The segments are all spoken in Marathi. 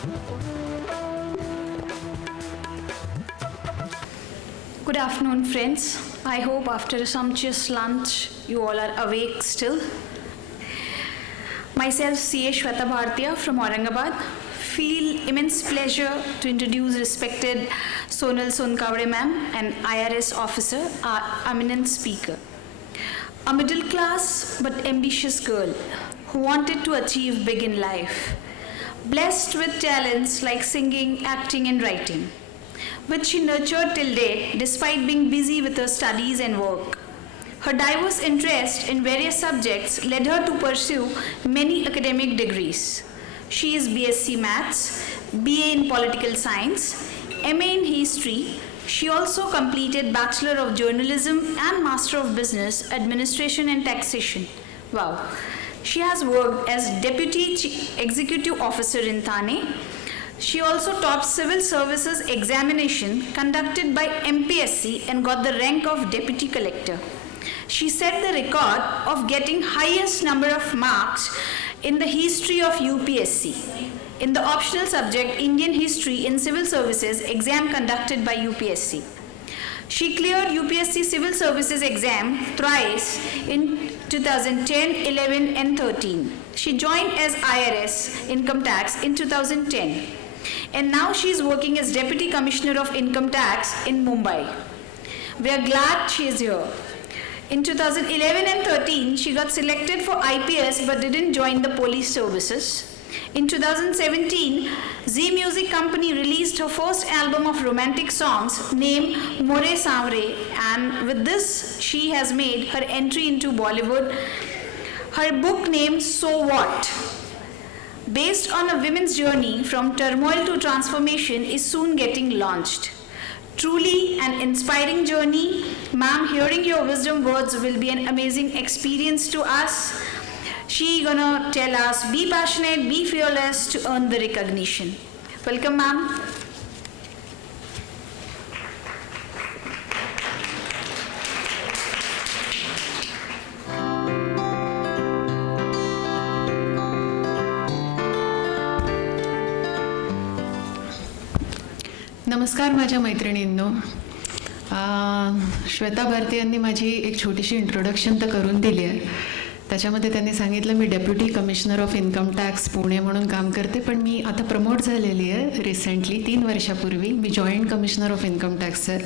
Good afternoon, friends. I hope after a sumptuous lunch, you all are awake still. Myself, C.A. Shweta Bhartiya from Aurangabad, feel immense pleasure to introduce respected Sonal Sonkavade ma'am, an IRS officer, our eminent speaker. A middle class but ambitious girl who wanted to achieve big in life, blessed with talents like singing, acting and writing, which she nurtured till date despite being busy with her studies and work. Her diverse interest in various subjects led her to pursue many academic degrees. She is BSc Maths, BA in Political Science, MA in History. She also completed Bachelor of Journalism and Master of Business Administration and Taxation. Wow. She has worked as Deputy Executive Officer in Thane. She also topped Civil Services examination conducted by MPSC and got the rank of Deputy Collector. She set the record of getting highest number of marks in the history of UPSC in the optional subject Indian History in Civil Services exam conducted by UPSC. She cleared UPSC Civil Services exam thrice in 2010, 11 and 13. She joined as IRS Income Tax in 2010. And now she is working as Deputy Commissioner of Income Tax in Mumbai. We are glad she is here. In 2011 and 13, she got selected for IPS but didn't join the police services. In 2017, Zee Music Company released her first album of romantic songs named More Saavre, and with this, she has made her entry into Bollywood. Her book named So What, based on a women's journey from turmoil to transformation, is soon getting launched. Truly an inspiring journey. Ma'am, hearing your wisdom words will be an amazing experience to us. She gonna tell us, be passionate, be fearless to earn the recognition. Welcome, ma'am. नमस्कार माझ्या मैत्रिणींनो. श्वेता भारती यांनी माझी एक छोटीशी इंट्रोडक्शन तर करून दिली आहे. त्याच्यामध्ये त्यांनी सांगितलं मी deputy commissioner of income tax Pune म्हणून काम करते, पण मी आता प्रमोट झालेली आहे रिसेंटली 3 वर्षापूर्वी. मी joint commissioner of income tax आहे.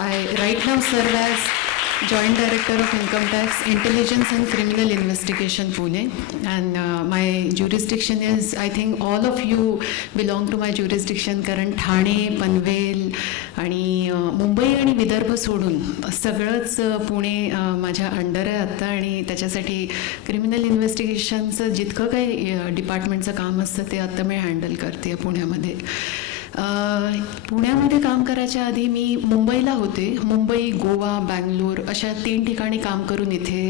I right now serve as Joint Director of Income Tax, Intelligence and Criminal Investigation, Pune. And my jurisdiction is, I think all of you belong to my jurisdiction, कारण ठाणे, पनवेल आणि मुंबई आणि विदर्भ सोडून सगळंच पुणे माझ्या अंडर आहे आत्ता. आणि त्याच्यासाठी क्रिमिनल इन्व्हेस्टिगेशनचं जितकं काही डिपार्टमेंटचं काम असतं ते आत्ता मी हँडल करते पुण्यामध्ये. पुण्यामध्ये काम करायच्या आधी मी मुंबईला होते. मुंबई, गोवा, बँगलोर अशा 3 ठिकाणी काम करून इथे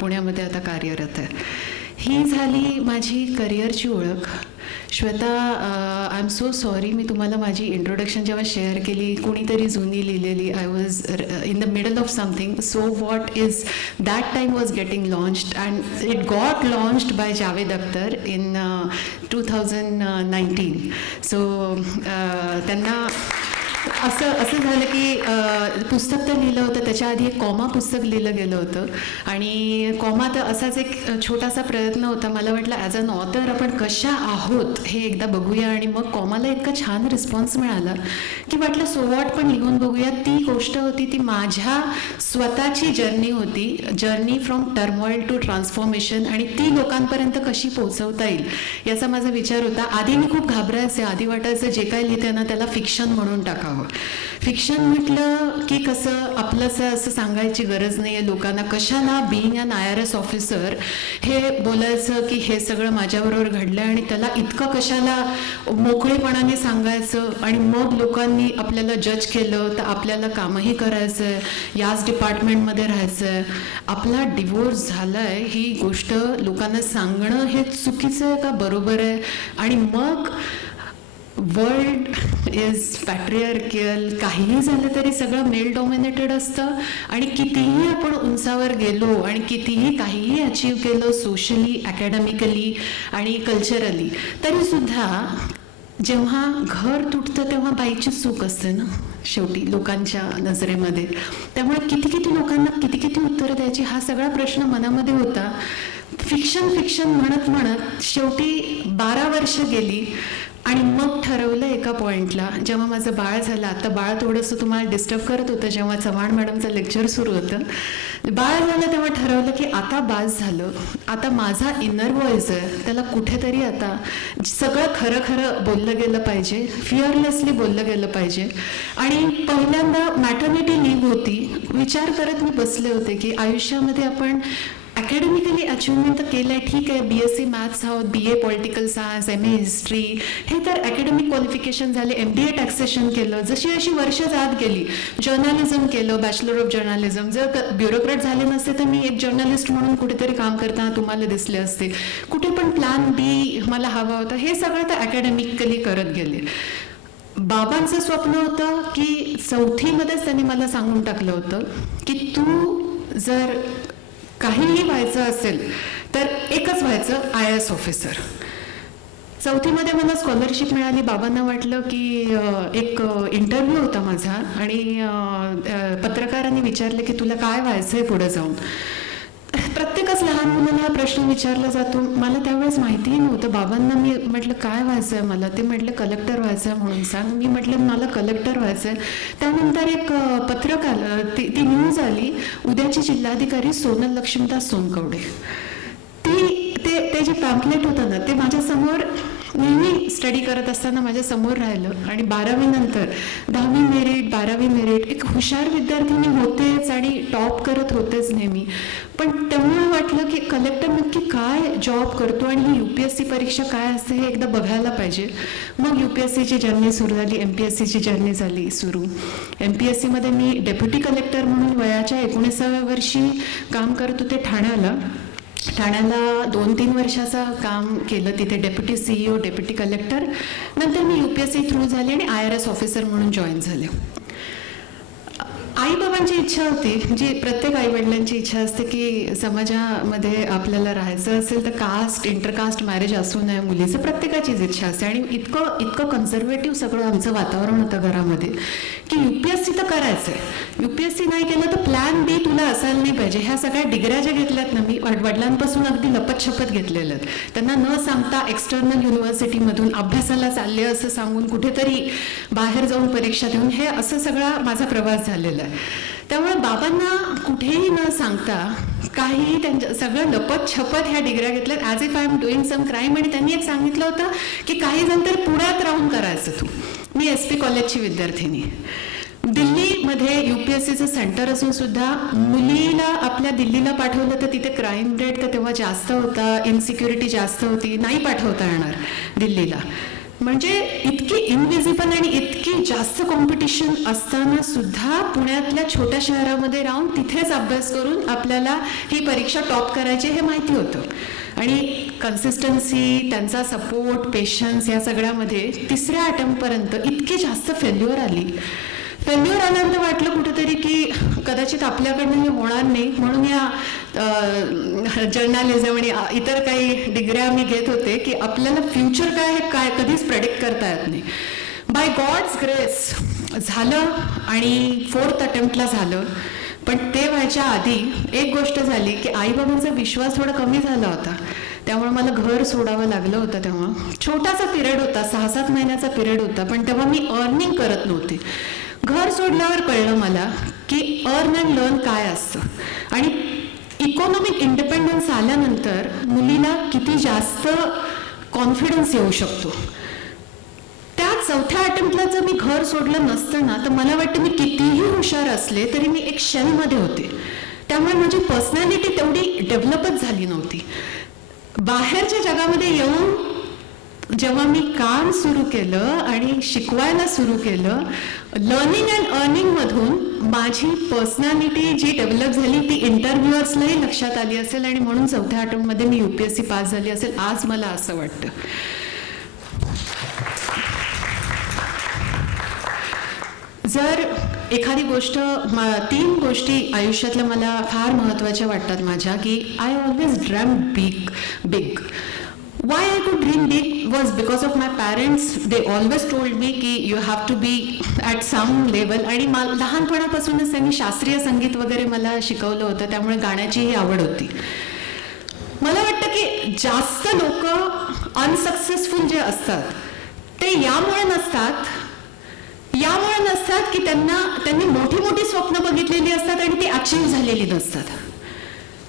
पुण्यामध्ये आता कार्यरत आहे. ही झाली माझी करिअरची ओळख. Shweta, I am so sorry, मी तुम्हाला माझी इंट्रोडक्शन जेव्हा शेअर केली कोणीतरी जुनी लिहिलेली, I was in the middle of something. So what is that time was getting launched and it got launched by Javed Akhtar in 2019. सो त्यांना असं झालं की पुस्तक तर लिहिलं होतं, त्याच्या आधी एक कॉमा पुस्तक लिहिलं गेलं होतं. आणि कॉमा तर असाच एक छोटासा प्रयत्न होता. मला वाटलं ॲज अन ऑथर आपण कशा आहोत हे एकदा बघूया. आणि मग कॉमाला इतका छान रिस्पॉन्स मिळाला की वाटलं सो वॉट पण लिहून बघूया. ती गोष्ट होती ती माझ्या स्वतःची जर्नी होती, जर्नी फ्रॉम टर्मॉईल टू ट्रान्सफॉर्मेशन, आणि ती लोकांपर्यंत कशी पोहोचवता येईल याचा माझा विचार होता. आधी मी खूप घाबरायचे, आधी वाटायचं जे काय लिहिते ना त्याला फिक्शन म्हणून टाकावं. फिक्शन म्हटलं की कसं आपलंसं असं सांगायची गरज नाही आहे लोकांना. कशाला बिईंग अन IRS ऑफिसर हे बोलायचं की हे सगळं माझ्याबरोबर घडलं आणि त्याला इतकं कशाला मोकळेपणाने सांगायचं. आणि मग लोकांनी आपल्याला जज केलं तर आपल्याला कामही करायचं आहे, याच डिपार्टमेंटमध्ये राहायचं आहे. आपला डिवोर्स झाला आहे ही गोष्ट लोकांना सांगणं हे चुकीचं आहे का बरोबर आहे. आणि मग वर्ल्ड इज पॅट्रियार्कियल, काहीही झालं तरी सगळं मेल डॉमिनेटेड असतं. आणि कितीही आपण उंचावर गेलो आणि कितीही काहीही अचीव केलं सोशली, अकॅडमिकली आणि कल्चरली, तरीसुद्धा जेव्हा घर तुटतं तेव्हा बाईची चूक असते ना शेवटी लोकांच्या नजरेमध्ये. त्यामुळे किती किती लोकांना किती किती उत्तरं द्यायची हा सगळा प्रश्न मनामध्ये होता. फिक्शन म्हणत म्हणत शेवटी 12 वर्ष गेली आणि मग ठरवलं एका पॉईंटला, जेव्हा माझं बाळ झालं. आता बाळ थोडंसं तुम्हाला डिस्टर्ब करत होतं जेव्हा चव्हाण मॅडमचं लेक्चर सुरू होतं. बाळ झालं तेव्हा ठरवलं की आता बास झालं. आता माझा इनर व्हॉइस आहे त्याला कुठेतरी आता सगळं खरं खरं बोललं गेलं पाहिजे, फिअरलेसली बोललं गेलं पाहिजे. आणि पहिल्यांदा मॅटर्निटी लीव्ह होती. विचार करत मी बसले होते की आयुष्यामध्ये आपण अकॅडमिकली अचिव्हमेंट तर केलं आहे, ठीक आहे. BSc मॅथ्स आहोत, BA political science, MA history, हे तर अकॅडमिक क्वालिफिकेशन झाले. MBA टॅक्सेशन केलं. जशी जशी वर्ष जात गेली जर्नलिझम केलं, बॅचलर ऑफ जर्नलिझम. जर ब्युरोक्रॅट झाले नसते तर मी एक जर्नलिस्ट म्हणून कुठेतरी काम करताना तुम्हाला दिसले असते. कुठे पण प्लॅन B मला हवा होता. हे सगळं तर अकॅडमिकली करत गेले. बाबांचं स्वप्न होतं की 4थीमध्येच त्यांनी मला सांगून टाकलं होतं की तू जर काहीही व्हायचं असेल तर एकच व्हायचं, IAS ऑफिसर. 4थीमध्ये मला स्कॉलरशिप मिळाली. बाबांना वाटलं की एक इंटरव्ह्यू होता माझा आणि पत्रकारांनी विचारलं की तुला काय व्हायचं आहे पुढे जाऊन. प्रत्येकच लहान मुलांना हा प्रश्न विचारला जातो. मला त्यावेळेस माहितीही नव्हतं. बाबांना मी म्हटलं काय व्हायचं आहे मला, ते म्हटलं कलेक्टर व्हायचं आहे म्हणून सांग. मी म्हटलं मला कलेक्टर व्हायचं आहे. त्यानंतर एक पत्रक आलं, ती न्यूज आली, उद्याची जिल्हाधिकारी सोनल लक्ष्मीदास सोनकवडे. ते जे पॅम्पलेट होतं ना ते माझ्यासमोर नेहमी स्टडी करत असताना माझ्या समोर राहिलं. आणि 12वी नंतर 10वी मेरिट, 12वी मेरिट, एक हुशार विद्यार्थिनी होतेच आणि टॉप करत होतेच नेहमी. पण तेव्हा वाटलं की कलेक्टर नक्की काय जॉब करतो आणि ही UPSC परीक्षा काय असते हे एकदा बघायला पाहिजे. मग UPSCची जर्नी सुरू झाली, MPSCची जर्नी झाली सुरू. MPSCमध्ये मी डेप्युटी कलेक्टर म्हणून वयाच्या 19व्या वर्षी काम करत होते ठाण्याला 2-3 वर्षाचं काम केलं तिथे, डेप्युटी CEO, डेप्युटी कलेक्टर. नंतर मी UPSC थ्रू झाले आणि IRS ऑफिसर म्हणून जॉईन झाले. आईबाबांची इच्छा होती, जी प्रत्येक आईवडिलांची इच्छा असते की समाजामध्ये आपल्याला राहायचं असेल तर कास्ट, इंटरकास्ट मॅरेज असू नये मुलीचं, प्रत्येकाचीच इच्छा असते. आणि इतकं कन्झर्वेटिव्ह सगळं आमचं वातावरण होतं घरामध्ये की UPSC तर करायचं आहे, UPSC नाही केलं तर प्लॅन B तुला असायला नाही पाहिजे. ह्या सगळ्या डिग्र्या ज्या घेतल्यात ना मी वडिलांपासून अगदी लपतछपत घेतलेलं आहेत. त्यांना न सांगता एक्सटर्नल युनिव्हर्सिटीमधून अभ्यासाला चालले असं सांगून कुठेतरी बाहेर जाऊन परीक्षा देऊन हे असं सगळा माझा प्रवास झालेला आहे. त्यामुळे बाबांना कुठेही न सांगता काही त्यांच्या सगळं लपत छपत ह्या डिग्र्या घेतल्यात as if I am doing some crime. आणि त्यांनी एक सांगितलं होतं की काही जण तर पुण्यात राहून करायचं तू. मी SP कॉलेजची विद्यार्थिनी. दिल्लीमध्ये UPSCचं सेंटर असून सुद्धा मुलीला आपल्या दिल्लीला पाठवलं तर तिथे क्राईम रेट तर तेव्हा जास्त होता, इनसिक्युरिटी जास्त होती, नाही पाठवता येणार दिल्लीला. म्हणजे इतकी इनविजिबल आणि इतकी जास्त कॉम्पिटिशन असताना सुद्धा पुण्यातल्या छोट्या शहरामध्ये राहून तिथेच अभ्यास करून आपल्याला ही परीक्षा टॉप करायची हे माहिती होतं. आणि कन्सिस्टन्सी, त्यांचा सपोर्ट, पेशन्स या सगळ्यामध्ये 3ऱ्या अटेम्प्टपर्यंत इतकी जास्त फेल्युअर आल्यानंतर वाटलं कुठेतरी की कदाचित आपल्याकडनं हे होणार नाही. म्हणून या जर्नलिझम आणि इतर काही डिग्र्या मी घेत होते की आपल्याला फ्युचर काय हे काय कधीच प्रेडिक्ट करता येत नाही. बाय गॉड्स ग्रेस झालं आणि 4th अटेम्प्टला झालं. पण ते व्हायच्या आधी एक गोष्ट झाली की आईबाबांचा विश्वास थोडा कमी झाला होता. त्यामुळे मला घर सोडावं लागलं होतं. तेव्हा छोटासा पिरियड होता, 6-7 महिन्याचा पिरियड होता. पण तेव्हा मी अर्निंग करत नव्हते. घर सोडल्यावर कळलं मला की अर्न अँड लर्न काय असतं. आणि इकॉनॉमिक इंडिपेंडन्स आल्यानंतर मुलीला किती जास्त कॉन्फिडन्स येऊ शकतो. त्या 4थ्या अटेम्प्टला जर मी घर सोडलं नसतं ना तर मला वाटतं मी कितीही हुशार असले तरी मी एक शेलमध्ये होते. त्यामुळे माझी पर्सनॅलिटी तेवढी डेव्हलपच झाली नव्हती. बाहेरच्या जगामध्ये येऊन जेव्हा मी काम सुरू केलं आणि शिकवायला सुरू केलं, लर्निंग अँड अर्निंगमधून माझी पर्सनॅलिटी जी डेव्हलप झाली ती इंटरव्ह्युअर्सलाही लक्षात आली असेल आणि म्हणून 4थ्या अटेम्प्टमध्ये मी UPSC पास झाली असेल आज मला असं वाटतं. जर एखादी गोष्ट 3 गोष्टी आयुष्यातल्या मला फार महत्त्वाच्या वाटतात माझ्या की I always dream big. Why I could dream big was because of my parents. They always told me की you have to be at some level. आणि लहानपणापासूनच त्यांनी शास्त्रीय संगीत वगैरे मला शिकवलं होतं, त्यामुळे गाण्याचीही आवड होती. मला वाटतं की जास्त लोक अनसक्सेसफुल जे असतात ते यामुळे नसतात की त्यांनी मोठी मोठी स्वप्न बघितलेली असतात आणि ती अचीव्ह झालेली नसतात.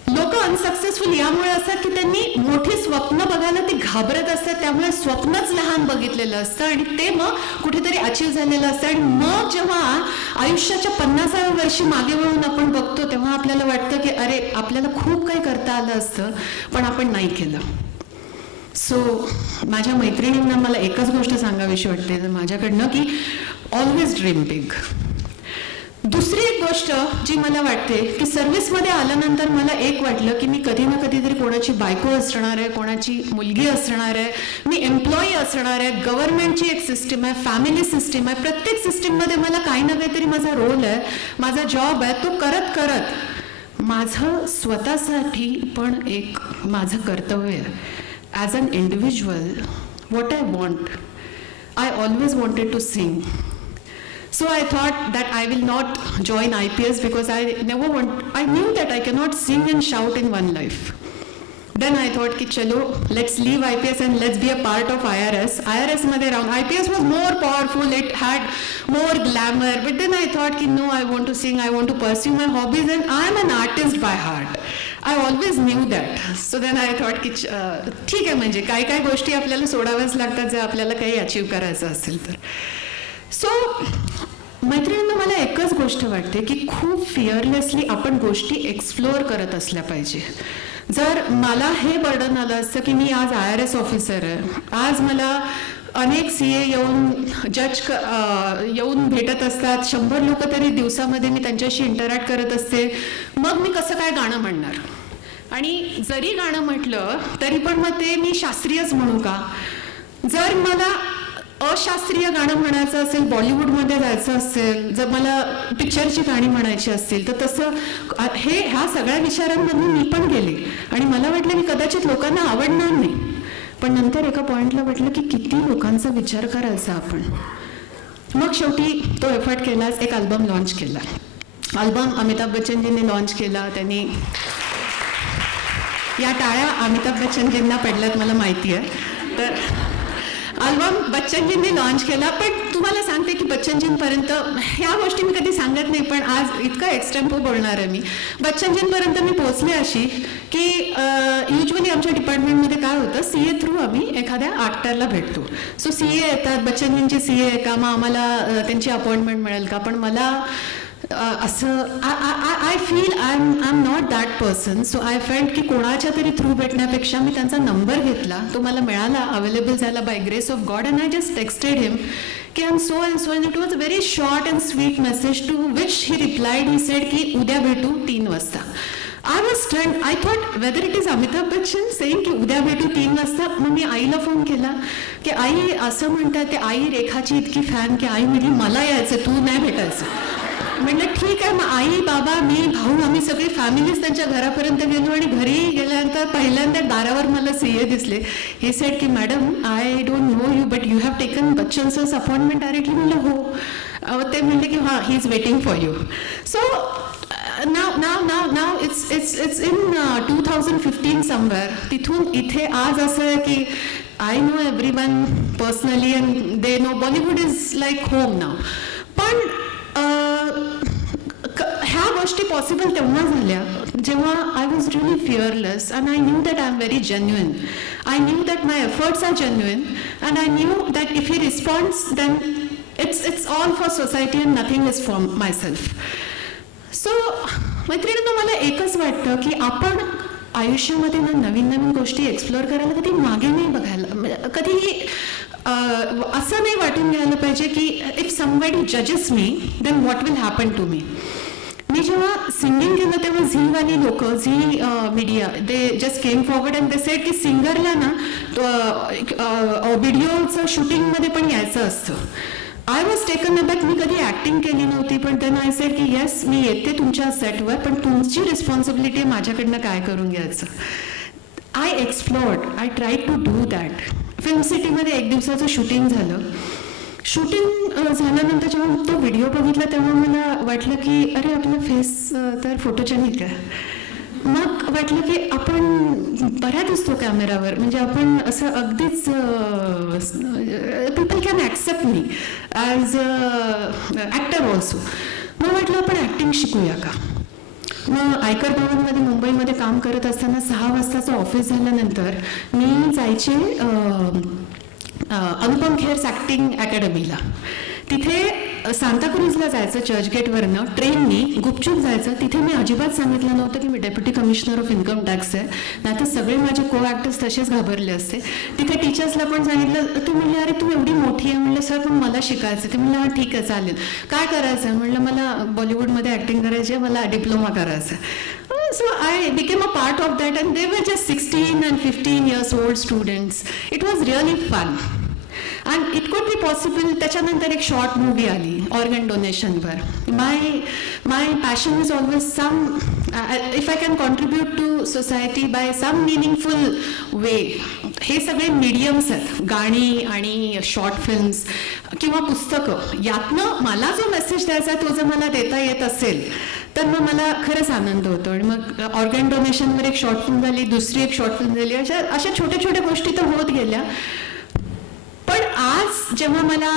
लोक अनसक्सेसफुल यामुळे असतात की त्यांनी मोठी स्वप्न बघायला ती घाबरत असतात, त्यामुळे स्वप्नच लहान बघितलेलं असतं आणि ते मग कुठेतरी अचीव्ह झालेलं असतं. आणि मग जेव्हा आयुष्याच्या 50व्या वर्षी मागे वळून आपण बघतो तेव्हा आपल्याला वाटतं की अरे आपल्याला खूप काही करता आलं असतं पण आपण नाही केलं. सो माझ्या मैत्रिणींना मला एकच गोष्ट सांगावीशी वाटते माझ्याकडनं की ऑलवेज ड्रीम बिग. दुसरी एक गोष्ट जी मला वाटते की सर्व्हिसमध्ये आल्यानंतर मला एक वाटलं की मी कधी ना कधीतरी कोणाची बायको असणार आहे, कोणाची मुलगी असणार आहे, मी एम्प्लॉई असणार आहे, गव्हर्नमेंटची एक सिस्टीम आहे, फॅमिली सिस्टीम आहे, प्रत्येक सिस्टीममध्ये मला काही ना काहीतरी माझा रोल आहे, माझा जॉब आहे. तो करत करत माझं स्वतःसाठी पण एक माझं कर्तव्य आहे. As an individual what I want, I always wanted to sing. So I thought that I will not join IPS because I knew that I cannot sing and shout in one life. Then I thought ki chalo, let's leave IPS and let's be a part of IRS. IRS madhe round, IPS was more powerful, it had more glamour, but then I thought ki no, I want to sing, I want to pursue my hobbies and I am an artist by heart. I always knew that. So then I thought की ठीक आहे, म्हणजे काय काय गोष्टी आपल्याला सोडाव्याच लागतात जर आपल्याला काही अचीव्ह करायचं असेल तर. सो मैत्रिणींना मला एकच गोष्ट वाटते की खूप फिअरलेसली आपण गोष्टी एक्सप्लोअर करत असल्या पाहिजे. जर मला हे बर्डन आलं असतं की मी आज IRS ऑफिसर आहे, आज मला अनेक CA येऊन भेटत असतात, 100 लोक तरी दिवसामध्ये मी त्यांच्याशी इंटरॅक्ट करत असते, मग मी कसं काय गाणं म्हणणार. आणि जरी गाणं म्हटलं तरी पण मग ते मी शास्त्रीयच म्हणू का. जर मला अशास्त्रीय गाणं म्हणायचं असेल, बॉलिवूडमध्ये जायचं असेल, जर मला पिक्चरची गाणी म्हणायची असतील तर तसं ह्या सगळ्या विचारांमधून मी पण गेले आणि मला वाटलं की कदाचित लोकांना आवडणार नाही. पण नंतर एका पॉइंटला वाटलं की किती लोकांचा विचार करायचा आपण. मग शेवटी तो एफर्ट केलाच, एक अल्बम लॉन्च केला. अल्बम अमिताभ बच्चनजींनी लॉन्च केला. त्यांनी या टाळ्या अमिताभ बच्चनजींना पडल्यात मला माहिती आहे. तर अल्बम बच्चनजींनी लॉन्च केला. पण तुम्हाला सांगते की बच्चनजींपर्यंत ह्या गोष्टी मी कधी सांगत नाही, पण आज इतकं एक्स्टेम्पो बोलणार आहे मी. बच्चनजींपर्यंत मी पोहोचले अशी की युजली आमच्या डिपार्टमेंटमध्ये काय होतं, CA थ्रू आम्ही एखाद्या ॲक्टरला भेटतो. सो CA येतात, बच्चनजींची CA आहे का, मग आम्हाला त्यांची अपॉइंटमेंट मिळेल का. पण मला असं I feel I am not that person. So I felt की कोणाच्या तरी थ्रू भेटण्यापेक्षा मी त्यांचा नंबर घेतला, तो मला मिळाला, अवेलेबल झाला by grace of god, and I just texted him की I am so and so, and it was a very short and sweet message to which he replied. He said की उद्या भेटू 3 वाजता. I was stunned. I thought whether it is Amitabh Bachchan saying की उद्या भेटू 3 वाजता. मग मी आईला फोन केला की आई असं म्हणतात, ते आई रेखाची इतकी फॅन की आई म्हटली मला यायचं, तू नाही भेटायचं. म्हटलं ठीक आहे. मग आई, बाबा, मी, भाऊ, आम्ही सगळी फॅमिलीज त्यांच्या घरापर्यंत गेलो आणि घरी गेल्यानंतर पहिल्यांदा दारावर मला CA दिसले. हे सेड की madam I don't know you but you have taken Bachchan सर्स अपॉइंटमेंट डायरेक्टली. म्हणलं हो. ते म्हणले की हां, he is waiting for you. So now it's in 2015 somewhere. तिथून इथे आज असं आहे की I know everyone personally and they know Bollywood is like home now. पण ह्या गोष्टी पॉसिबल तेव्हा झाल्या जेव्हा I was really fearless and I knew that I am very genuine. I knew that my efforts are genuine and I knew that if he responds then it's all for society and nothing is for myself. So मैत्रिणींनो, मला एकच वाटतं की आपण आयुष्यामध्ये ना नवीन नवीन गोष्टी एक्सप्लोअर करायला कधी मागे नाही बघायला, कधीही असं नाही वाटून घ्यायला पाहिजे की इफ समबडी जजेस me then what will happen to me. मी जेव्हा सिंगिंग केलं तेव्हा झीवाली लोक, Zee media, they just came forward and they said की सिंगरला ना व्हिडिओचं शूटिंगमध्ये पण यायचं असतं. I was taken aback. मी कधी ॲक्टिंग केली नव्हती, पण देन आय सेड की येस मी येते तुमच्या सेटवर, पण तुमची रिस्पॉन्सिबिलिटी आहे माझ्याकडनं काय करून घ्यायचं. I explored, I try to do that. Film सिटीमध्ये 1 दिवसाचं शूटिंग झालं. शूटिंग झाल्यानंतर जेव्हा तो व्हिडिओ बघितला तेव्हा मला वाटलं की अरे आपला फेस तर फोटोजेनिक आहे. मग वाटलं की आपण बऱ्या दिसतो कॅमेरावर, म्हणजे आपण असं अगदीच people can accept me as actor also. मग वाटलं आपण ॲक्टिंग शिकूया का. मग आयकर भवनमध्ये मुंबईमध्ये काम करत असताना 6 वाजताचं ऑफिस झाल्यानंतर मी जायचे अनुपम खेर ॲक्टिंग अकॅडमीला. तिथे सांताक्रूजला जायचं चर्चगेटवरनं ट्रेननी, गुपचूप जायचं. तिथे मी अजिबात सांगितलं नव्हतं की मी deputy commissioner of income tax आहे, नाहीतर सगळे माझे को ॲक्टर्स तसेच घाबरले असते. तिथे टीचर्सला पण सांगितलं. तू म्हणले अरे तू एवढी मोठी आहे. म्हणलं सर पण मला शिकायचं. ते म्हणलं हां ठीक आहे चालेल. काय करायचं आहे. म्हणलं मला बॉलिवूडमध्ये ॲक्टिंग करायची आहे, मला डिप्लोमा करायचा आहे. So I became a part of that, and they were just 16 and 15 years old students. It was really fun. And it could be possible. त्याच्यानंतर एक शॉर्ट मूवी आली organ डोनेशनवर. My passion is always some, if I can contribute to society by some meaningful way. हे सगळे मीडियम्स आहेत, गाणी आणि शॉर्ट फिल्म्स किंवा पुस्तकं. यातनं मला जो मेसेज द्यायचा तो जर मला देता येत असेल तर मग मला खरंच आनंद होतो. आणि मग ऑर्गन डोनेशनवर एक शॉर्ट फिल्म झाली, दुसरी एक शॉर्ट फिल्म झाली. अशा छोट्या छोट्या गोष्टी तर होत गेल्या. पण आज जेव्हा मला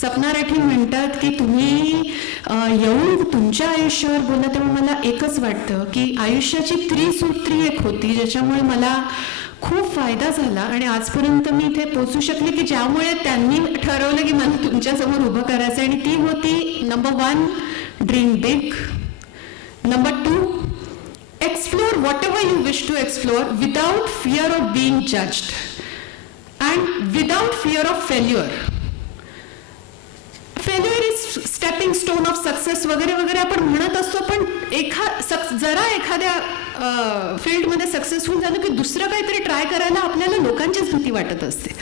सपना राठी म्हणतात की तुम्ही येऊन तुमच्या आयुष्यावर बोला, तेव्हा मला एकच वाटतं की आयुष्याची त्रिसूत्री एक होती ज्याच्यामुळे मला खूप फायदा झाला आणि आजपर्यंत मी इथे पोचू शकले, की ज्यामुळे त्यांनी ठरवलं की मला तुमच्यासमोर उभं करायचं. आणि ती होती number 1, dream big. Number 2, explore whatever you wish to explore without fear of being judged and without fear of failure. Failure is stepping stone of success वगैरे वगैरे आपण म्हणत असतो, पण जरा एखाद्या फील्डमध्ये सक्सेसफुल झालं की दुसरं काहीतरी ट्राय करायला आपल्याला लोकांचीच भीती वाटत असते.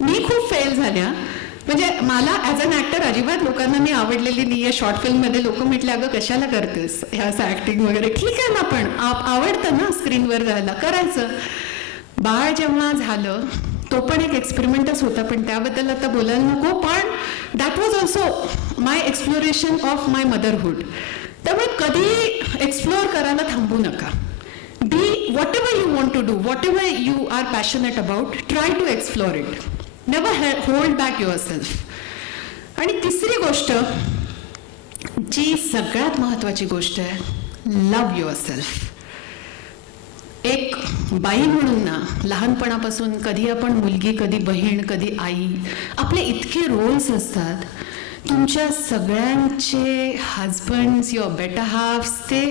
मी खूप फेल झाल्या. म्हणजे मला ॲज अन ॲक्टर अजिबात लोकांना मी आवडलेली नाही आहे. शॉर्ट फिल्ममध्ये लोक म्हटले अगं कशाला करतेस ह्या असं ॲक्टिंग वगैरे. ठीक आहे ना, पण आवडतं ना स्क्रीनवर जायला, करायचं. बाळ जेव्हा झालं तो पण एक एक्सपेरिमेंटच होता, पण त्याबद्दल आता बोलायला नको. पण that was also my exploration of my motherhood. त्यामुळे कधी एक्सप्लोअर करायला थांबू नका. Be whatever you want to do, whatever you are passionate about, try to explore it. Never hold back your self. आणि तिसरी गोष्ट जी सगळ्यात महत्त्वाची गोष्ट आहे, लव्ह युअर सेल्फ. एक बाई म्हणून ना, लहानपणापासून कधी आपण मुलगी, कधी बहीण, कधी आई, आपले इतके रोल्स असतात. तुमच्या सगळ्यांचे हजबंड्स, युअर बेटर हाफ्स, ते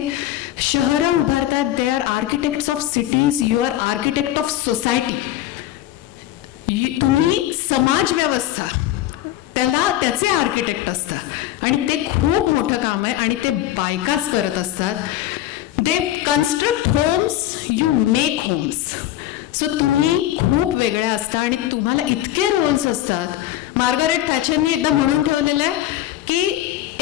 शहरं उभारतात. They are architects of cities, you are architect of society. तुम्ही समाज व्यवस्था त्याचे आर्किटेक्ट असतात आणि ते खूप मोठं काम आहे आणि ते बायकाच करत असतात. They construct homes, you make homes. So तुम्ही खूप वेगळ्या असता आणि तुम्हाला इतके रोल्स असतात. मार्गारेट थॅचरनी एकदा म्हणून ठेवलेलं आहे की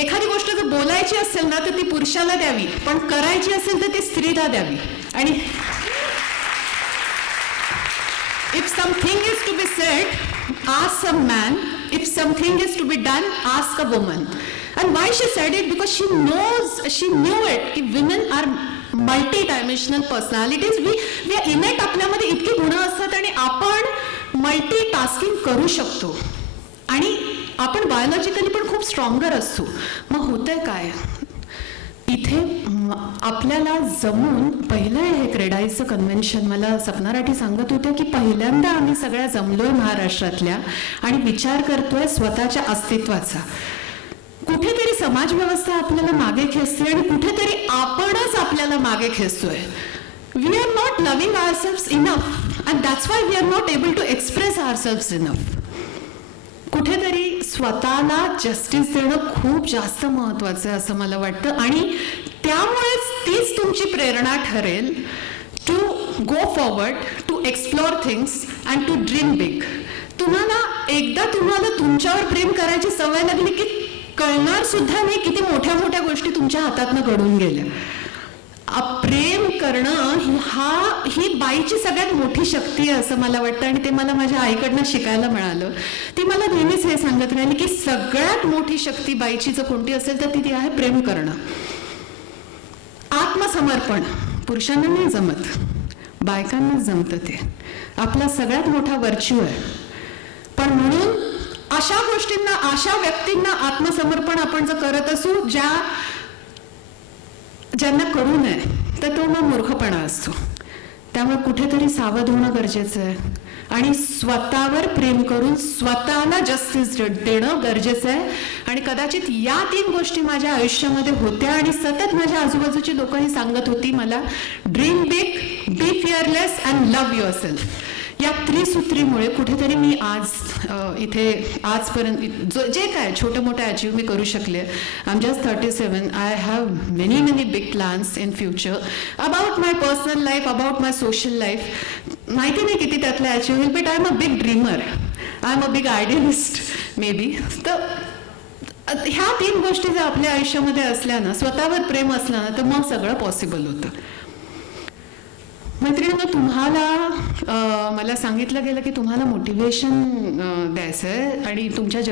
एखादी गोष्ट जर बोलायची असेल ना तर ती पुरुषाला द्यावी, पण करायची असेल तर ती स्त्रीला द्यावी. आणि if something is to be said, ask a man. If something is to be done, ask a woman. And why she said it? Because she knew it. Ki women are multi-dimensional personalities. We are innate. आपल्यामध्ये इतकी गुण असतात आणि आपण मल्टीटास्किंग करू शकतो आणि आपण बायोलॉजिकली पण खूप स्ट्रॉंगर असतो. मग होतंय काय इथे आपल्याला जमून पहिलं हे क्रेडाईचं कन्व्हेन्शन. मला सपना राठी सांगत होते की पहिल्यांदा आम्ही सगळ्या जमलोय महाराष्ट्रातल्या आणि विचार करतोय स्वतःच्या अस्तित्वाचा. कुठेतरी समाज व्यवस्था आपल्याला मागे खेचते आणि कुठेतरी आपणच आपल्याला मागे खेचतोय. We are not loving ourselves enough and that's why we are not able to express ourselves enough. कुठेतरी स्वतःला जस्टिस देणं खूप जास्त महत्त्वाचं आहे असं मला वाटतं. आणि त्यामुळेच तीच तुमची प्रेरणा ठरेल to go forward, to explore things and to dream big. तुम्हाला तुमच्यावर प्रेम करायची सवय लागली की कळणार सुद्धा नाही किती मोठ्या मोठ्या गोष्टी तुमच्या हातातनं घडून गेल्या. प्रेम करणं ही बाईची सगळ्यात मोठी शक्ती आहे असं मला वाटतं. आणि ते मला माझ्या आईकडनं शिकायला मिळालं. ती मला नेहमीच हे सांगत राहिली की सगळ्यात मोठी शक्ती बाईची जर कोणती असेल तर ती आहे प्रेम करणं, आत्मसमर्पण. पुरुषांना नाही जमत, बायकांनाच जमतं. ते आपला सगळ्यात मोठा वर्च्यू आहे. पण म्हणून अशा गोष्टींना, अशा व्यक्तींना आत्मसमर्पण आपण जर करत असू ज्यांना करू नये, तर तो मग मूर्खपणा असतो. त्यामुळे कुठेतरी सावध होणं गरजेचं आहे आणि स्वतःवर प्रेम करून स्वतःला जस्टिस देणं गरजेचं आहे. आणि कदाचित या 3 गोष्टी माझ्या आयुष्यामध्ये होत्या आणि सतत माझ्या आजूबाजूची लोकंही सांगत होती मला, dream big, be fearless and love yourself. या त्रिसूत्रीमुळे कुठेतरी मी आज इथे आजपर्यंत जे काय छोटं मोठं अचीव मी करू शकले. I am just 37. I have many big plans in future about my personal life, about my social life. माहिती नाही किती त्यातलं अचीव होईल, but I am a big dreamer, I am a big idealist may be. तर ह्या 3 गोष्टी जर आपल्या आयुष्यामध्ये असल्या ना, स्वतःवर प्रेम असलं ना, तर मग सगळं पॉसिबल होतं. मैत्रिणींनो, तुम्हाला मला सांगितलं गेलं की तुम्हाला मोटिवेशन द्यायचं आहे आणि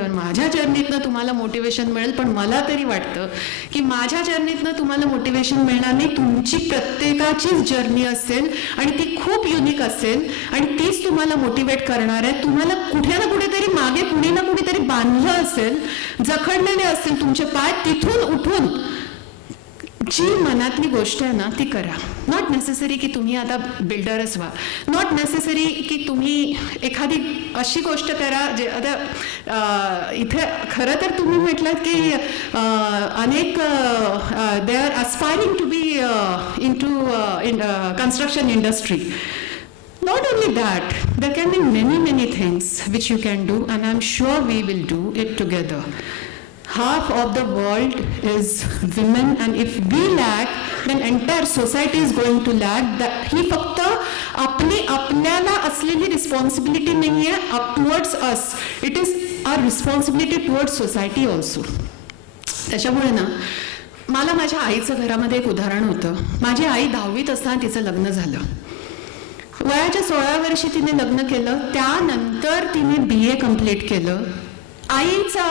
माझ्या जर्नीतनं तुम्हाला मोटिवेशन मिळेल. पण मला तरी वाटतं की माझ्या जर्नीतनं तुम्हाला मोटिवेशन मिळणार नाही. तुमची प्रत्येकाचीच जर्नी असेल आणि ती खूप युनिक असेल आणि तीच तुम्हाला मोटिवेट करणार आहे. तुम्हाला कुठे ना कुठेतरी मागे कुणी ना कुणीतरी बांधलं असेल, जखडलेले असतील तुमचे पाय, तिथून उठून जी मनातली गोष्ट आहे ना ती करा. नॉट नेसेसरी की तुम्ही आता बिल्डरच व्हा, नॉट नेसेसरी की तुम्ही एखादी अशी गोष्ट करा जे आता इथे खरं तर तुम्ही म्हटलं की अनेक they are aspiring to be into construction industry. Not only that, there can be many things which you can do, and I'm sure we will do it together. Half of the world is women, and if we lag, then entire society is going to lag. ही फक्त आपल्याला असलेली रिस्पॉन्सिबिलिटी नाही आहे towards us. It is our responsibility towards society also. त्याच्यामुळे ना मला माझ्या आईचं घरामध्ये एक उदाहरण होतं. माझी आई 10वीत असताना तिचं लग्न झालं. वयाच्या 16व्या वर्षी तिने लग्न केलं. त्यानंतर तिने BA कम्प्लीट केलं. आईचा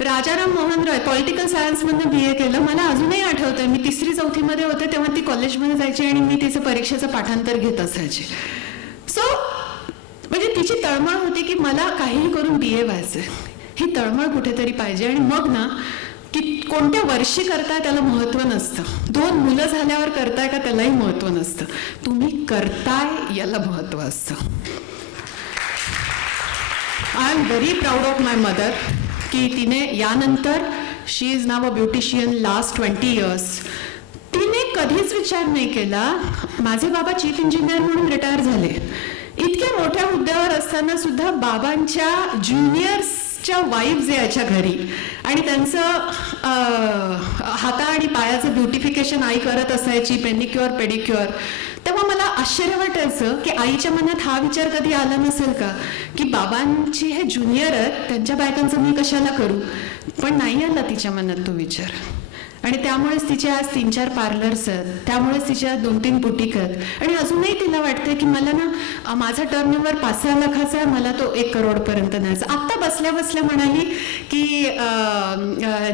राजाराम मोहन रॉय पॉलिटिकल सायन्समधनं BA केलं. मला अजूनही आठवतंय, मी 3री-4थीमध्ये होते तेव्हा ती कॉलेजमध्ये जायची आणि मी तिचं परीक्षेचं पाठांतर घेत असायचे. सो म्हणजे तिची तळमळ होती की मला काहीही करून BA व्हायचं. ही तळमळ कुठेतरी पाहिजे. आणि मग ना की कोणत्या वर्षी करताय त्याला महत्त्व नसतं, 2 मुलं झाल्यावर करताय का त्यालाही महत्त्व नसतं, तुम्ही करताय याला महत्त्व असतं. I am very proud of my mother की तिने यानंतर, she is now a beautician last 20 years, तिने कधीच विचार नाही केला. माझे बाबा चीफ इंजिनियर म्हणून रिटायर झाले. इतक्या मोठ्या हुद्द्यावर असताना सुद्धा बाबांच्या ज्युनियर्सच्या वाईफ्स यायच्या घरी आणि त्यांचं हाता आणि पायाचं ब्युटिफिकेशन आई करत असायची, पेनिक्युअर पेडिक्युअर. तेव्हा मला आश्चर्य वाटायचं की आईच्या मनात हा विचार कधी आला नसेल का की बाबांची हे ज्युनियर आहेत, त्यांच्या बायकांचं मी कशाला करू. पण नाही आला तिच्या मनात तो विचार. आणि त्यामुळेच तिचे आज 3-4 पार्लर्स आहेत, त्यामुळेच तिच्या 2-3 बुटीक आहेत. आणि अजूनही तिला वाटतंय की मला ना माझा टर्नओव्हर 5-6 लाखाचा आहे, मला तो 1 करोडपर्यंत न्यायचा. आत्ता बसल्या बसल्या म्हणाली की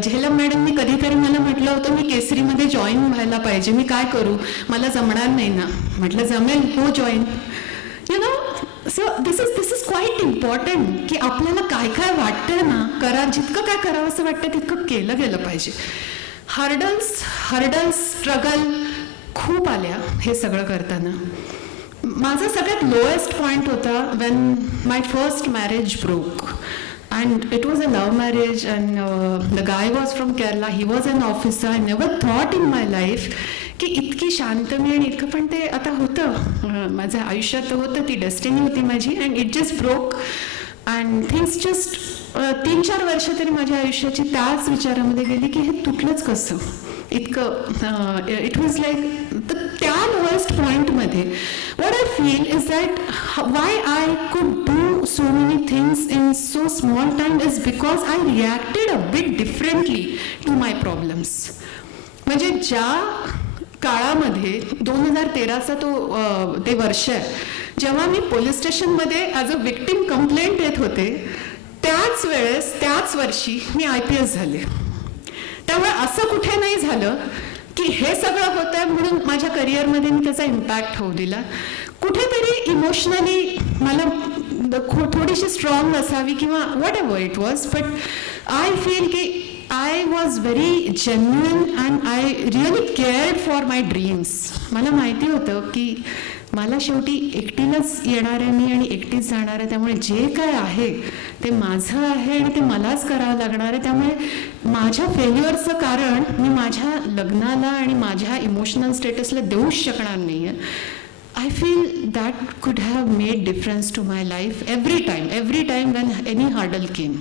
झेलम मॅडमनी कधीतरी मला म्हटलं होतं मी केसरीमध्ये जॉईन व्हायला पाहिजे, मी काय करू, मला जमणार नाही ना. म्हटलं जमेल, हो join. You know, so this is quite important की आपल्याला काय काय वाटतं ना करा, जितकं काय करावं असं वाटतं तितकं केलं गेलं पाहिजे. हर्डल्स स्ट्रगल खूप आल्या हे सगळं करताना. माझा सगळ्यात लोएस्ट पॉईंट होता Wien my first marriage broke. And it was a love marriage, and the guy was from Kerala. He was an officer. I never thought in my life की इतकी शांत मी आणि इतकं, पण ते आता होतं माझ्या आयुष्यात, होतं, ती डेस्टिनी होती माझी. And it just broke and things just 3-4 वर्ष तरी माझ्या आयुष्याची त्याच विचारामध्ये गेली की हे तुटलंच कसं इतकं. इट वॉज लाईक त्या लोएस्ट पॉईंटमध्ये what I feel is that why I could do so many things in so small time is because I reacted a bit differently to my problems. म्हणजे ज्या काळामध्ये 2013चा ते वर्ष आहे जेव्हा मी पोलीस स्टेशनमध्ये ॲज अ विक्टीम कंप्लेंट देत होते, त्याच वेळेस त्याच वर्षी मी IPS झाले. त्यामुळे असं कुठे नाही झालं की हे सगळं होतं आहे म्हणून माझ्या करिअरमध्ये मी त्याचा इम्पॅक्ट होऊ दिला. कुठेतरी इमोशनली मला थोडीशी स्ट्रॉंग असावी किंवा what ever it was, but I feel की I was very genuine and I really cared for my dreams. मला माहिती होतं की मला शेवटी एकटीलाच येणार आहे मी आणि एकटीच जाणार आहे, त्यामुळे जे काय आहे ते माझं आहे आणि ते मलाच करावं लागणार आहे. त्यामुळे माझ्या फेल्युअरचं कारण मी माझ्या लग्नाला आणि माझ्या इमोशनल स्टेटसला देऊच शकणार नाही आहे. I feel that could have made difference to my life every time when any hurdle came.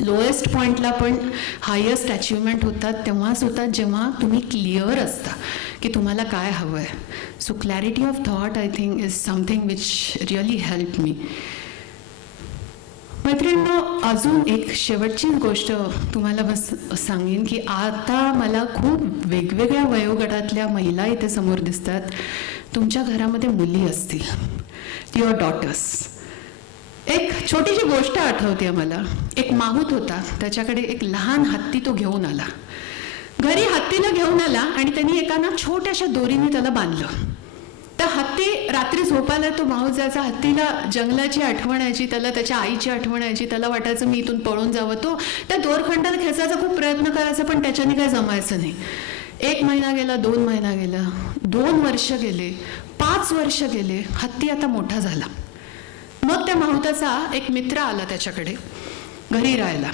Lowest पॉईंटला पण हायेस्ट अचिव्हमेंट होतात तेव्हाच होतात जेव्हा तुम्ही क्लिअर असता की तुम्हाला काय हवं आहे. So clarity of thought I think is something which really help me. मैत्रिणींनो, अजून एक शेवटची गोष्ट तुम्हाला बस सांगेन की आता मला खूप वेगवेगळ्या वयोगटातल्या महिला इथे समोर दिसतात. तुमच्या घरामध्ये मुली असतील, युअर डॉटर्स. एक छोटीशी गोष्ट आठवते मला. एक माहूत होता, त्याच्याकडे एक लहान हत्ती तो घेऊन आला. घरी हत्तीला घेऊन आला आणि त्यांनी एका छोट्याशा दोरीने त्याला बांधलं. तर हत्ती रात्री झोपायला तो माहूत जायचा. हत्तीला जंगलाची आठवण यायची, त्याला त्याच्या आईची आठवण यायची. त्याला वाटायचं मी इथून पळून जावं. तो त्या दोरखंडात खेचायचा खूप प्रयत्न करायचा, पण त्याच्याने काय जमायचं नाही. 1 महिना गेला, 2 महिना गेला, 2 वर्ष गेले, 5 वर्ष गेले. हत्ती आता मोठा झाला. मग त्या माहुताचा एक मित्र आला त्याच्याकडे घरी राहायला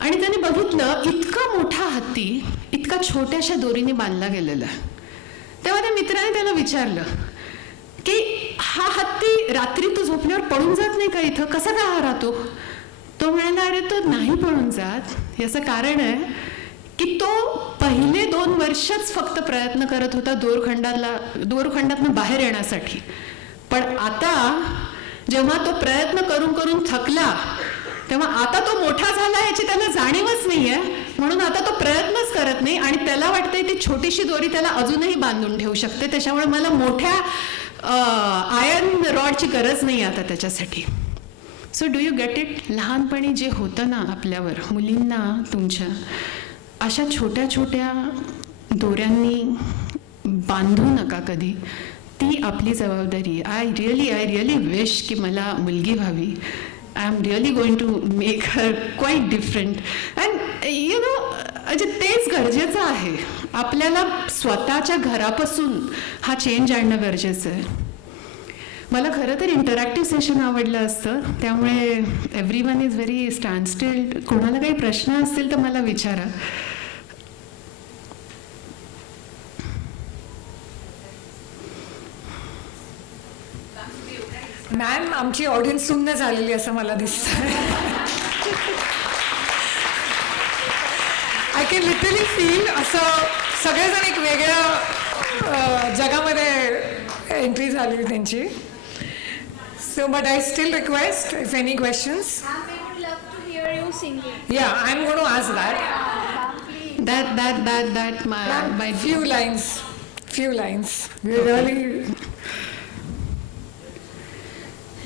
आणि त्याने बघितलं इतका मोठा हत्ती इतका छोट्याशा दोरीने बांधला गेलेला. तेव्हा त्या मित्राने त्याला विचारलं की हा हत्ती रात्री तू झोपल्यावर पळून जात नाही का, इथं कसा काय राहतो? तो म्हणाला, अरे तो नाही पळून जात. याचं कारण आहे की तो पहिले 2 वर्षच फक्त प्रयत्न करत होता दोरखंडातनं बाहेर येण्यासाठी. पण आता जेव्हा तो प्रयत्न करून करून थकला तेव्हा आता तो मोठा झाला याची त्याला जाणीवच नाहीये, म्हणून आता तो प्रयत्नच करत नाही आणि त्याला वाटतंय ती छोटीशी दोरी त्याला अजूनही बांधून ठेवू शकते, त्याच्यामुळे मला मोठ्या आयर्न रॉडची गरज नाही आता त्याच्यासाठी. So do you get it? लहानपणी जे होतं ना आपल्यावर, मुलींना तुमच्या अशा छोट्या छोट्या दोऱ्यांनी बांधू नका कधी. ती आपली जबाबदारी. आय रिअली विश की मला मुलगी व्हावी. I am really going to make her quite different. And you know, म्हणजे तेच गरजेचं आहे. आपल्याला स्वतःच्या घरापासून हा चेंज आणणं गरजेचं आहे. मला खरं तर इंटरॅक्टिव्ह सेशन आवडलं असतं, त्यामुळे everyone is very stand still. कोणाला काही प्रश्न असतील तर मला विचारा. मॅम, आमची ऑडियन्स सुन्न झालेली असं मला दिसतं. आय कॅन लिटरली फील असं सगळेजण एक वेगळ्या जगामध्ये एंट्री झाली त्यांची. So but I still request if any questions. Yeah, I am going to ask that my few lines. We really.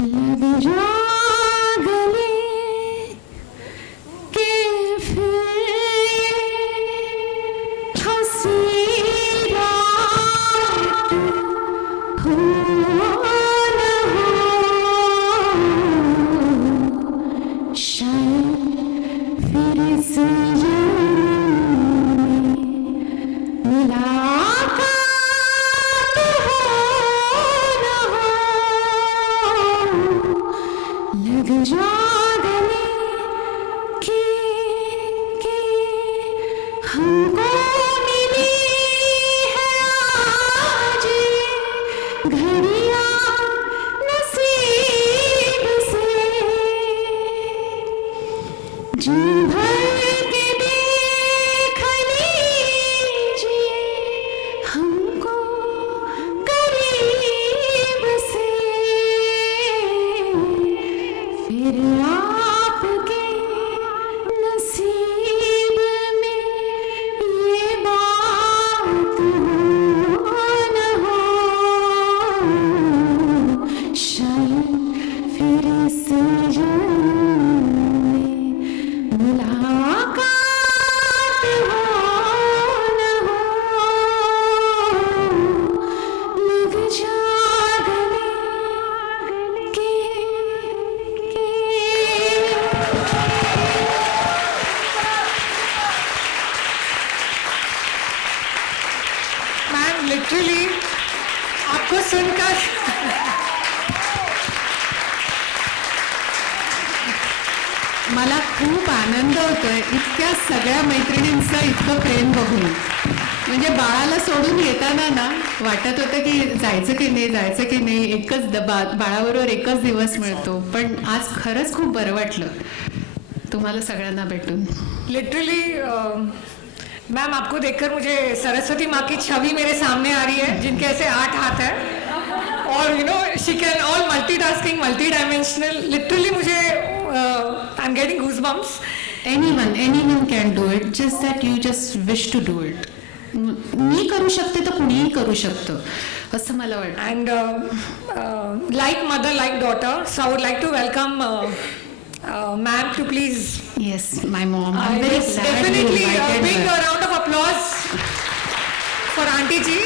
लग जा गले के फिर हंसी रात हो न हो, शायद फिर से मुलाकात लग जा गले कि हमको मिली है आज घड़ियां नसीब से, जी भर के देख लीजिए हमको करीब से, फिर आपके नसीब में ये बात हो मला खूप आनंद होतोय इतक्या सगळ्या मैत्रिणींचं इतकं प्रेम बघून. म्हणजे बाळाला सोडून येताना ना वाटत होतं की जायचं की नाही, एकच बाळाबरोबर एकच दिवस मिळतो, पण आज खरंच खूप बरं वाटलं तुम्हाला सगळ्यांना भेटून. लिटरली मैम आपको देखकर मुझे सरस्वती माँ की छवि मेरे सामने आ रही है, जिनके ऐसे 8 हाथ हैं और you know she can all multitasking, multi dimensional. Literally मुझे I am getting goosebumps. Anyone can do it, just that you just wish to do it. मी करू शकते तर कुणीही करू शकतं असं मला वाटतं. And like mother, like daughter, so I would like to welcome ma'am to please. Yes, my mom. I'm very Yes, glad you definitely a invited big her. round of applause for Auntie Ji.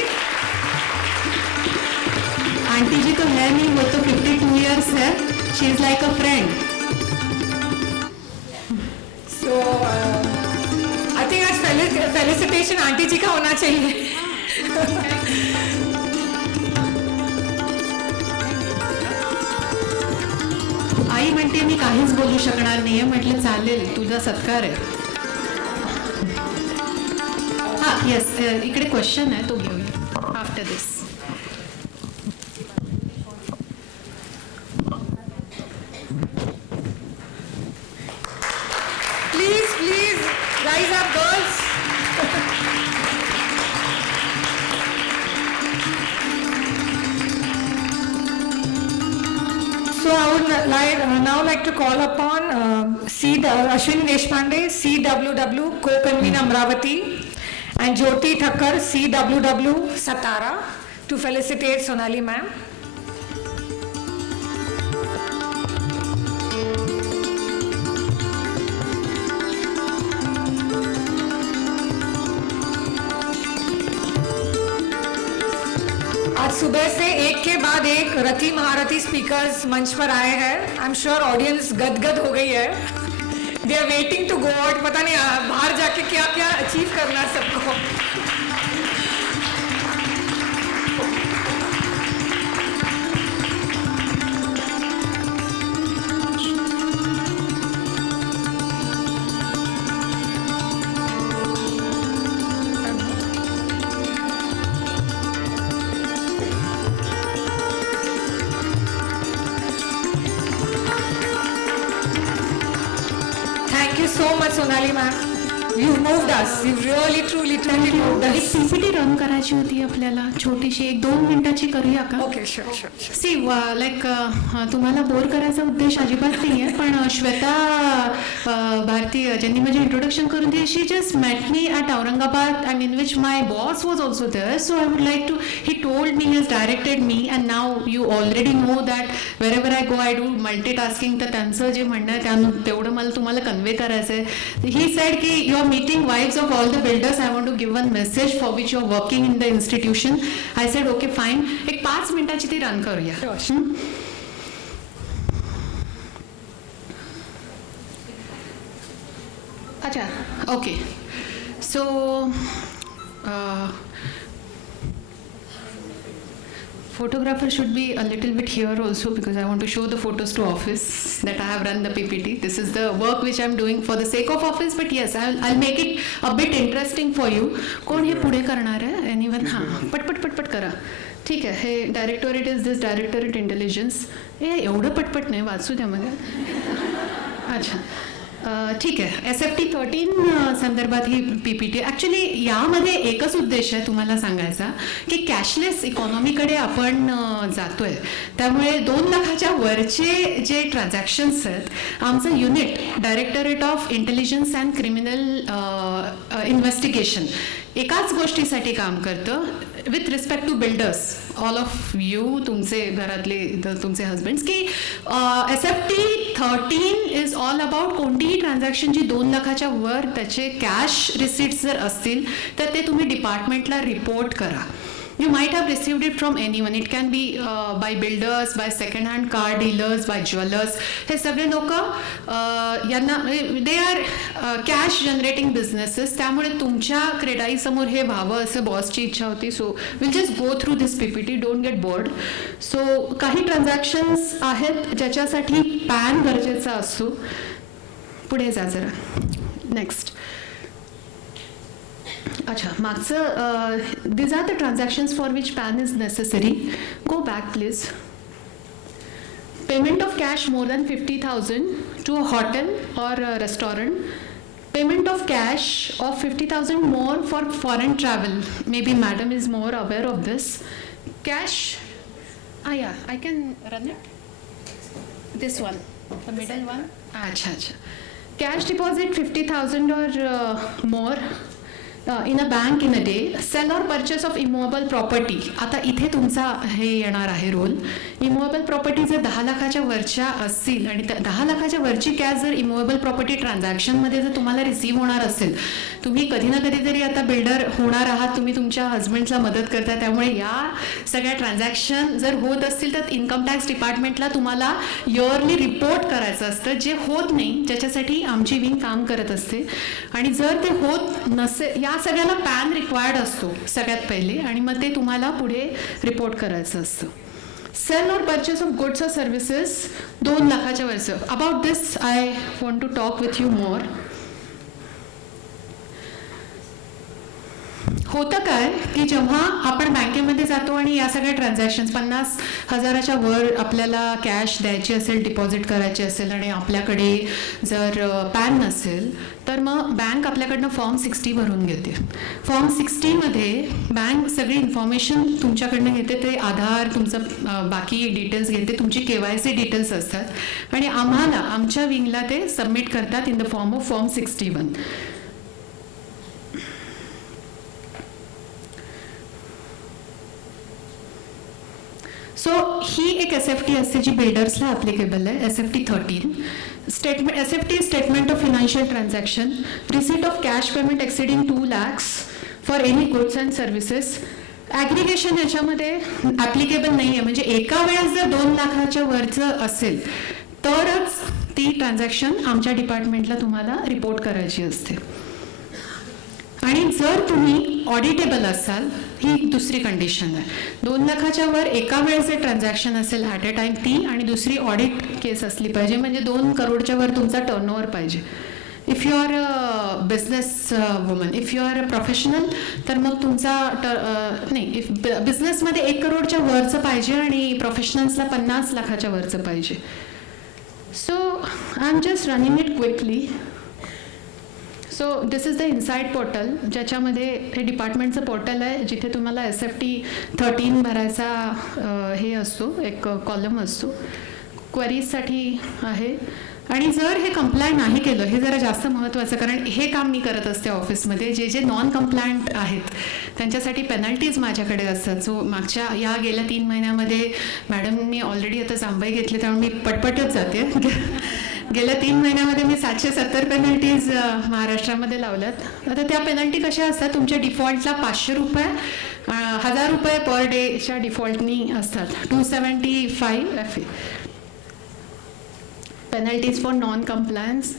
Auntie ji तो है नहीं, वो तो 52 years है. She is like a friend. So I think आज felicitation Auntie Ji का होना चाहिए. आई म्हणते मी काहीच बोलू शकणार नाहीये. म्हटलं चालेल, तुझा सत्कार आहे. हा येस, इकडे क्वेश्चन आहे तो घेऊया after this. Please rise up, girls. So I would now like to call upon Ashwini Deshpande, CWW Co-Convener Amravati, and Jyoti Thakkar, CWW Satara, to felicitate Sonali ma'am. आज सुबह से एक के बाद एक रति महारथी स्पीकर्स मंच पर आए हैं. आई एम श्योर ऑडियंस गदगद हो गई है. They are waiting to go out. पता नहीं बाहर जाके क्या क्या अचीव करना है सबको. Thank you so much, Sonali ma'am. You've moved us. You've really, truly moved एक us. पीपीटी रन करायची होती आपल्याला, छोटीशी 1-2 मिनिटाची करूया का? Okay, sure. सी लाईक तुम्हाला बोर करायचा उद्देश अजिबात नाही आहे, पण श्वेता भारती ज्यांनी माझे इंट्रोडक्शन करून दिली, she just met me at Aurangabad and in which my boss was also there. So I would like to, he told me, has directed me, and now you already know that wherever I go I do multitasking. तर त्यांचं जे म्हणणं आहे तेवढं मला तुम्हाला कन्वे करायचं आहे. ही सेड की you are meeting wives of all the builders. I want to give one message for which you are working in the institution. I said okay fine. एक 5 मिनिटाची ती रन करूया. अच्छा, okay. So photographer should be a little bit here also, because I want to show the photos to office that I have run the PPT. This is the work which I'm doing for the sake of office, but yes, I'll make it a bit interesting for you. कोण हे पुढे करणार आहे? एनिवन? हां, पटपट करा. ठीक आहे. हे directorate is this, directorate intelligence. एवढं पटपट नाही, वाचू द्या मला. अच्छा, ठीक आहे. SFT 13 संदर्भात ही PPT. ॲक्च्युली यामध्ये एकच उद्देश आहे तुम्हाला सांगायचा, की कॅशलेस इकॉनॉमीकडे आपण जातोय. त्यामुळे 2 लाखाच्या वरचे जे ट्रान्झॅक्शन्स आहेत, आमचं unit directorate of intelligence and criminal investigation एकाच गोष्टीसाठी काम करतं, with respect to builders, all of you, तुमचे घरातले तुमचे हजबंड्स, की SFT 13 इज ऑल अबाउट कोणतीही ट्रान्झॅक्शन जी 2 लाखाच्या वर त्याचे कॅश रिसिट्स जर असतील तर ते तुम्ही डिपार्टमेंटला रिपोर्ट करा. You might have received it from anyone. It can be by builders, by second-hand car dealers, by jewelers. हे सगळे लोक यांना they are cash generating businesses. त्यामुळे तुमच्या क्रेडाईसमोर हे व्हावं असं बॉसची इच्छा होती. So will just go through this PPT. Don't get bored. So काही ट्रान्झॅक्शन्स आहेत ज्याच्यासाठी पॅन गरजेचा असतो. पुढे जा जरा. नेक्स्ट. अच्छा, मागचं these are the transactions for which PAN is necessary. Go back please. Payment of cash more than 50,000 to a hotel or a restaurant. Payment of cash of 50,000 more for foreign travel. Maybe madam is more aware of this. Cash. Yeah, I can run it. This one, the middle one. अच्छा. Cash deposit 50,000 or more. In a bank in a day. Sell or purchase of immovable property. आता इथे तुमचा हे येणार आहे रोल. इमूवेबल प्रॉपर्टी जर 10 लाखाच्या वरच्या असतील आणि 10 लाखाच्या वरची कॅश जर इमूवेबल प्रॉपर्टी ट्रान्झॅक्शनमध्ये जर तुम्हाला रिसीव्ह होणार असेल, तुम्ही कधी ना कधीतरी आता बिल्डर होणार आहात, तुम्ही तुमच्या हजबंडला मदत करता, त्यामुळे या सगळ्या ट्रान्झॅक्शन जर होत असतील तर इन्कम टॅक्स डिपार्टमेंटला तुम्हाला इयरली रिपोर्ट करायचं असतं, जे होत नाही, ज्याच्यासाठी आमची विंग काम करत असते. आणि जर ते होत नसेल, या सगळ्याला पॅन रिक्वायर्ड असतो सगळ्यात पहिले, आणि मग ते तुम्हाला पुढे रिपोर्ट करायचं असतं. सेल और परचेस ऑफ गुड्स और सर्व्हिसेस 2 लाखाच्या वरचं. About this I want to talk with you more. होतं काय की जेव्हा आपण बँकेमध्ये जातो आणि या सगळ्या ट्रान्झॅक्शन्स 50,000च्या वर आपल्याला कॅश द्यायची असेल, डिपॉझिट करायची असेल आणि आपल्याकडे जर पॅन नसेल, तर मग बँक आपल्याकडनं फॉर्म 60 भरून घेते. फॉर्म 60मध्ये बँक सगळी इन्फॉर्मेशन तुमच्याकडनं घेते, ते आधार, तुमचं बाकी डिटेल्स घेते, तुमची KYC डिटेल्स असतात आणि आम्हाला आमच्या विंगला ते सबमिट करतात in the form of form 61. So ही एक SFT असते जी बिल्डर्सला ॲप्लिकेबल आहे, SFT 13. Statement SFT statement of financial transaction. Receipt of cash payment exceeding 2 lakhs for any goods and services. Aggregation याच्यामध्ये ॲप्लिकेबल नाही आहे, म्हणजे एका वेळेस जर 2 लाखाच्या वरचं असेल तरच ती ट्रान्झॅक्शन आमच्या डिपार्टमेंटला तुम्हाला रिपोर्ट करायची असते. आणि जर तुम्ही ऑडिटेबल असाल, ही दुसरी कंडिशन आहे. 2 लाखाच्या वर एका वेळेस जे ट्रान्झॅक्शन असेल ॲट अ टाइम ती, आणि दुसरी ऑडिट केस असली पाहिजे, म्हणजे 2 करोडच्या वर तुमचा टर्नओव्हर पाहिजे. If you are a business woman, if you are a professional, तर मग तुमचा नाही, इफ बिझनेसमध्ये 1 करोडच्या वरचं पाहिजे आणि प्रोफेशनल्सला 50 लाखाच्या वरचं पाहिजे. So I am just running it quickly. So this is the inside portal, ज्याच्यामध्ये हे डिपार्टमेंटचं पोर्टल आहे, जिथे तुम्हाला SFT 13 भरायचा हे असतो, एक कॉलम असतो, क्वेरीजसाठी आहे. आणि जर हे कंप्लाय नाही केलं, हे जरा जास्त महत्त्वाचं, कारण हे काम मी करत असते ऑफिसमध्ये, जे जे नॉन कंप्लायंट आहेत त्यांच्यासाठी पेनल्टीज माझ्याकडे असतात. सो मागच्या गेल्या 3 महिन्यामध्ये मॅडमनी ऑलरेडी आता जांभई घेतली, त्यामुळे मी पटपटच जाते. गेल्या 3 महिन्यामध्ये मी 770 पेनल्टीज महाराष्ट्रामध्ये लावल्यात. आता त्या पेनल्टी कशा असतात, तुमच्या डिफॉल्टला 500 रुपये, 1000 रुपये पर डेच्या डिफॉल्टनी असतात. 275 FA. penalties for non-compliance.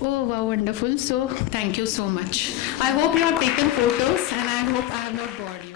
Oh wow, wonderful. So thank you so much. I hope you have taken photos and I hope I have not bored you.